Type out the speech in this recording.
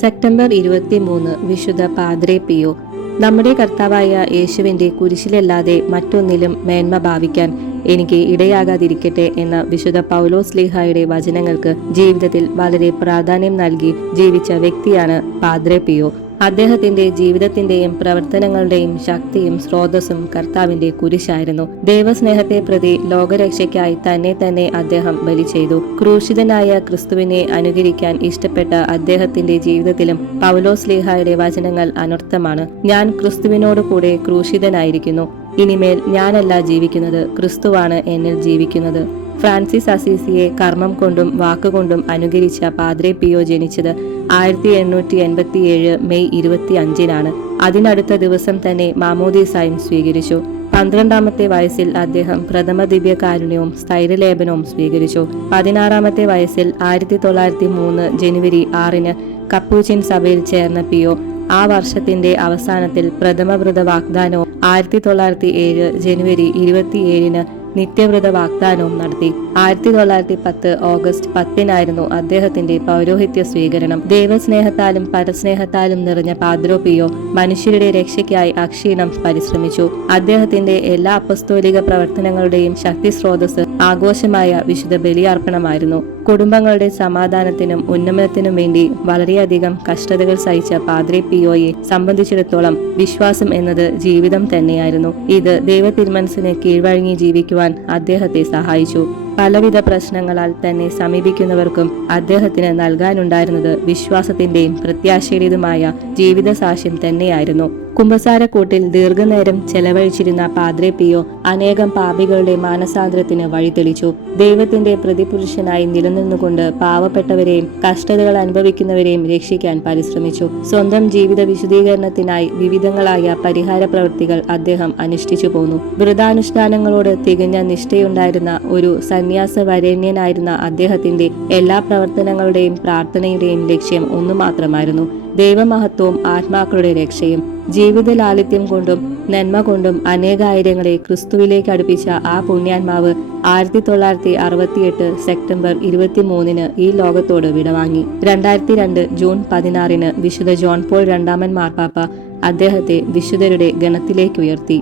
September 23 വിശുദ്ധ പാദ്രേ പിയോ. നമ്മുടെ കർത്താവായ യേശുവിന്റെ കുരിശിലല്ലാതെ മറ്റൊന്നിലും മേന്മ ഭാവിക്കാൻ എനിക്ക് ഇടയാകാതിരിക്കട്ടെ എന്ന വിശുദ്ധ പൗലോസ് ശ്ലീഹായുടെ വചനങ്ങൾക്ക് ജീവിതത്തിൽ വളരെ പ്രാധാന്യം നൽകി ജീവിച്ച വ്യക്തിയാണ് പാദ്രേ പിയോ. അദ്ദേഹത്തിന്റെ ജീവിതത്തിന്റെയും പ്രവർത്തനങ്ങളുടെയും ശക്തിയും സ്രോതസ്സും കർത്താവിന്റെ കുരിശായിരുന്നു. ദൈവസ്നേഹത്തെ പ്രതി ലോകരക്ഷയ്ക്കായി തന്നെ അദ്ദേഹം ബലി ചെയ്തു. ക്രൂശിതനായ ക്രിസ്തുവിനെ അനുകരിക്കാൻ ഇഷ്ടപ്പെട്ട അദ്ദേഹത്തിന്റെ ജീവിതത്തിലും പൗലോസ് ശ്ലീഹായുടെ വചനങ്ങൾ അനർത്ഥമാണ്. ഞാൻ ക്രിസ്തുവിനോട് കൂടെ ക്രൂശിതനായിരിക്കുന്നു. ഇനിമേൽ ഞാനല്ല ജീവിക്കുന്നത്, ക്രിസ്തുവാണ് എന്നിൽ ജീവിക്കുന്നത്. ഫ്രാൻസിസ് അസീസിയെ കർമ്മം കൊണ്ടും വാക്കുകൊണ്ടും അനുകരിച്ച പാദ്രേ പിയോ ജനിച്ചത് 1887 മെയ് 25-നാണ്. അതിനടുത്ത ദിവസം തന്നെ മാമോദീസായും സ്വീകരിച്ചു. 12-ാമത്തെ വയസ്സിൽ അദ്ദേഹം പ്രഥമ ദിവ്യകാരുണ്യവും സ്ഥൈര്യലേപനവും സ്വീകരിച്ചു. 16-ാമത്തെ വയസ്സിൽ 1903 ജനുവരി 6-ന് കപ്പൂച്ചിൻ സഭയിൽ ചേർന്ന പിയോ ആ വർഷത്തിന്റെ അവസാനത്തിൽ പ്രഥമവ്രത വാഗ്ദാനവും 1907 ജനുവരി 27-ന് നിത്യവ്രത വാഗ്ദാനവും നടത്തി. 1910 ഓഗസ്റ്റ് 10-നായിരുന്നു അദ്ദേഹത്തിന്റെ പൗരോഹിത്യ സ്വീകരണം. ദൈവസ്നേഹത്താലും പരസ്നേഹത്താലും നിറഞ്ഞ പാദ്രേ പിയോ മനുഷ്യരുടെ രക്ഷയ്ക്കായി അക്ഷീണം പരിശ്രമിച്ചു. അദ്ദേഹത്തിന്റെ എല്ലാ അപ്പസ്തോലിക പ്രവർത്തനങ്ങളുടെയും ശക്തി സ്രോതസ് ആഘോഷമായ വിശുദ്ധ ബലിയർപ്പണമായിരുന്നു. കുടുംബങ്ങളുടെ സമാധാനത്തിനും ഉന്നമനത്തിനും വേണ്ടി വളരെയധികം കഷ്ടതകൾ സഹിച്ച പാദ്രേ പിയോയെ സംബന്ധിച്ചിടത്തോളം വിശ്വാസം എന്നത് ജീവിതം തന്നെയായിരുന്നു. ഇത് ദൈവ തിരുമനസ്സിന് കീഴ്വഴങ്ങി ജീവിക്കുവാൻ അദ്ദേഹത്തെ സഹായിച്ചു. പലവിധ പ്രശ്നങ്ങളാൽ തന്നെ സമീപിക്കുന്നവർക്കും അദ്ദേഹത്തിന് നൽകാനുണ്ടായിരുന്നത് വിശ്വാസത്തിന്റെയും പ്രത്യാശയുടേതുമായ ജീവിത സാക്ഷ്യം തന്നെയായിരുന്നു. കുമ്പസാരക്കൂട്ടിൽ ദീർഘനേരം ചെലവഴിച്ചിരുന്ന പാദ്രേ പിയോ അനേകം പാപികളുടെ മാനസാന്തരത്തിന് വഴിതെളിച്ചു. ദൈവത്തിന്റെ പ്രതിപുരുഷനായി നിലനിന്നുകൊണ്ട് പാവപ്പെട്ടവരെയും കഷ്ടതകൾ അനുഭവിക്കുന്നവരെയും രക്ഷിക്കാൻ പരിശ്രമിച്ചു. സ്വന്തം ജീവിത വിശുദ്ധീകരണത്തിനായി വിവിധങ്ങളായ പരിഹാര പ്രവൃത്തികൾ അദ്ദേഹം അനുഷ്ഠിച്ചു പോന്നു. വ്രതാനുഷ്ഠാനങ്ങളോട് തികഞ്ഞ നിഷ്ഠയുണ്ടായിരുന്ന ഒരു സന്യാസ വരേണ്യനായിരുന്ന അദ്ദേഹത്തിന്റെ എല്ലാ പ്രവർത്തനങ്ങളുടെയും പ്രാർത്ഥനയുടെയും ലക്ഷ്യം ഒന്നു മാത്രമായിരുന്നു: ദൈവമഹത്വവും ആത്മാക്കളുടെ രക്ഷയും. ജീവിത ലാളിത്യം കൊണ്ടും നന്മ കൊണ്ടും അനേകായിരങ്ങളെ ക്രിസ്തുവിലേക്ക് അടുപ്പിച്ച ആ പുണ്യാത്മാവ് 1968 സെപ്റ്റംബർ 23-ന് ഈ ലോകത്തോട് വിടവാങ്ങി. 2002 ജൂൺ 16-ന് വിശുദ്ധ ജോൺ പോൾ II മാർപ്പാപ്പ അദ്ദേഹത്തെ വിശുദ്ധരുടെ ഗണത്തിലേക്ക് ഉയർത്തി.